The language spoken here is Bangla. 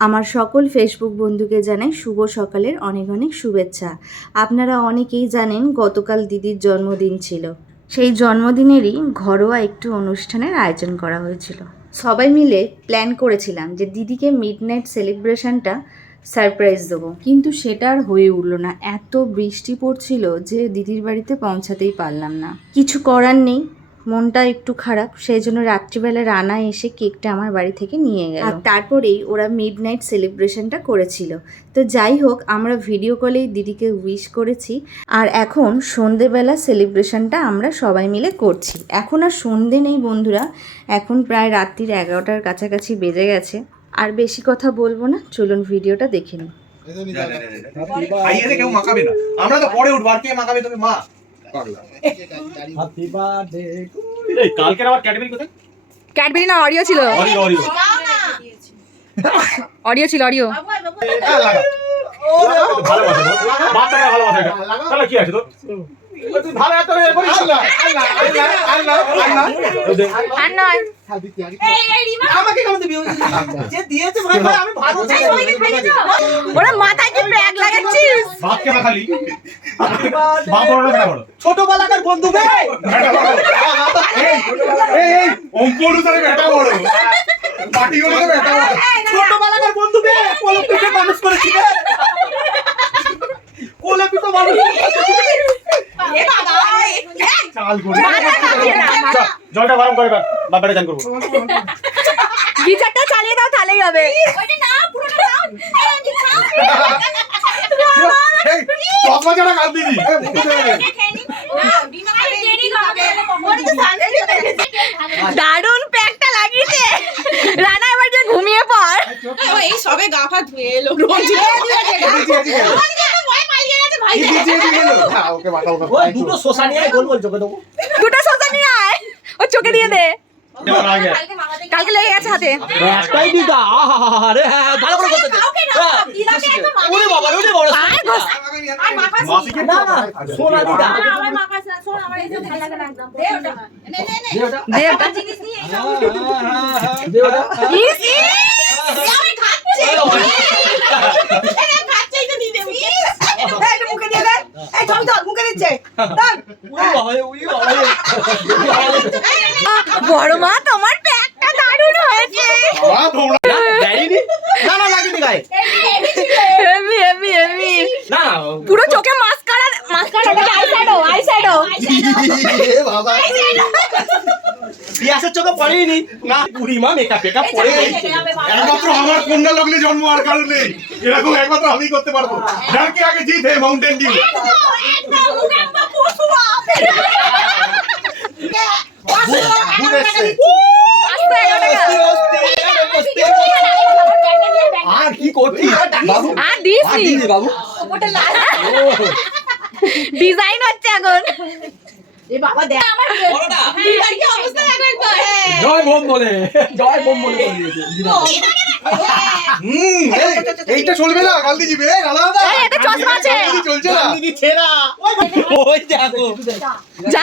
আমার সকল ফেসবুক বন্ধুকে জানাই শুভ সকালের অনেক অনেক শুভেচ্ছা। আপনারা অনেকেই জানেন গতকাল দিদির জন্মদিন ছিল। সেই জন্মদিনেরই ঘরোয়া একটু অনুষ্ঠানের আয়োজন করা হয়েছিল। সবাই মিলে প্ল্যান করেছিলাম যে দিদিকে মিডনাইট সেলিব্রেশনটা সারপ্রাইজ দেবো, কিন্তু সেটা আর হয়ে উঠলো না। এত বৃষ্টি পড়ছিল যে দিদির বাড়িতে পৌঁছাতেই পারলাম না। কিছু করার নেই, মনটা একটু খারাপ, সেই জন্য রাত্রিবেলা রানা এসে কেকটা আমার বাড়ি থেকে নিয়ে গেল। আর তারপরেই ওরা মিডনাইট সেলিব্রেশনটা করেছিল। তো যাই হোক, আমরা ভিডিও কলেই দিদিকে উইশ করেছি। আর এখন সন্ধেবেলা সেলিব্রেশনটা আমরা সবাই মিলে করছি। এখন আর সন্ধে নেই বন্ধুরা, এখন প্রায় রাত্রির 11টার কাছাকাছি বেজে গেছে। আর বেশি কথা বলবো না, চলুন ভিডিওটা দেখে নিই। কেউ মাখাবে না, আমরা তো পরে উঠবো। আর কে মাখাবে? তুমি মা। কালকের আবার ক্যাডবেরি কোথায়? ক্যাডবেরি না, অরিও ছিল। অরিও ছিল, অরিও। ভালো কি আছে তোর? ভালো এত আর নয়, আমাকে কেমন দিবি? যে দিয়েছে ভাই ভাই আমি ভালো চাই। ওরা মাথায় কি ব্যাগ লাগাচ্ছিস? বাপ কে খালি বাপ বড় না বড়? ছোটবেলাকার বন্ধু বে। এই এই অঙ্কুরুসারে বেটা বড়, পাটি গুলো বেটা বড়। ছোটবেলাকার বন্ধু বে, কোলে পিঠে মানুষ করেছি বে। কোলে পিঠে মানুষ এ বাবা চাল করে জলটা গরম করে বাবারে জান করব। গিজারটা চালিয়ে দাও, তাহলেই হবে। ওইটা না, পুরোটা দাও। এই চকমা জড়া কাল দিদি। দারুণ প্যাকটা লাগিয়েছে রানা। এবার যে ঘুমিয়ে পড়। এই সবে গা পা ধুয়ে এলো। দুটো শোষা নিয়ে গোল গোল চোখে দেবো। দুটো সোজা নিয়ে আয়, ও চোখে দিয়ে দে। কালকে লেগে গেছে হাতে। একটাই দিদা। আরে ভালো করে করতে দে। ওরে বাবা ওরে বড়। আয় ঘষ। না না সোনা দিদা। দে ওটা। দে ওটা। ইস ইস। মুখে দিয়ে দে। এই চল চল, মুখে দিচ্ছে। ওরে বাবা ওরে বাবা। বড় মা, তোমার প্যাকটা দারুণ হয়েছে। দেয়নি? না না লাগেনি গায়ে। Heavy heavy heavy. না পুরো চোখে মাস্কারা, মাস্কারা না, আইশ্যাডো। এ বাবা। পিয়াসের চোখে পড়েনি না, বুড়িমা মেকআপ পরে গেছে। একমাত্র আমার কন্যা লগলে জন্ম আর কারণ নেই, এরকম একমাত্র আমি করতে পারবো। যার কি আগে জিত হে মাউন্টেন ডিউ। আর কি করছিস বাবু? আর দিছি বাবু ডিজাইন হচ্ছে এখন। এ বাবা দেখ আমার দিদার কি অবস্থা দেখো একবার। জয় বোম বলে, জয় বোম বলে দিয়েছে। এইটা চলবে না, কাল দিয়ে জিবে আলাদা। এই এতে চশমা আছে। চলছে না দিদি ছেড়া। ওই দেখো যা।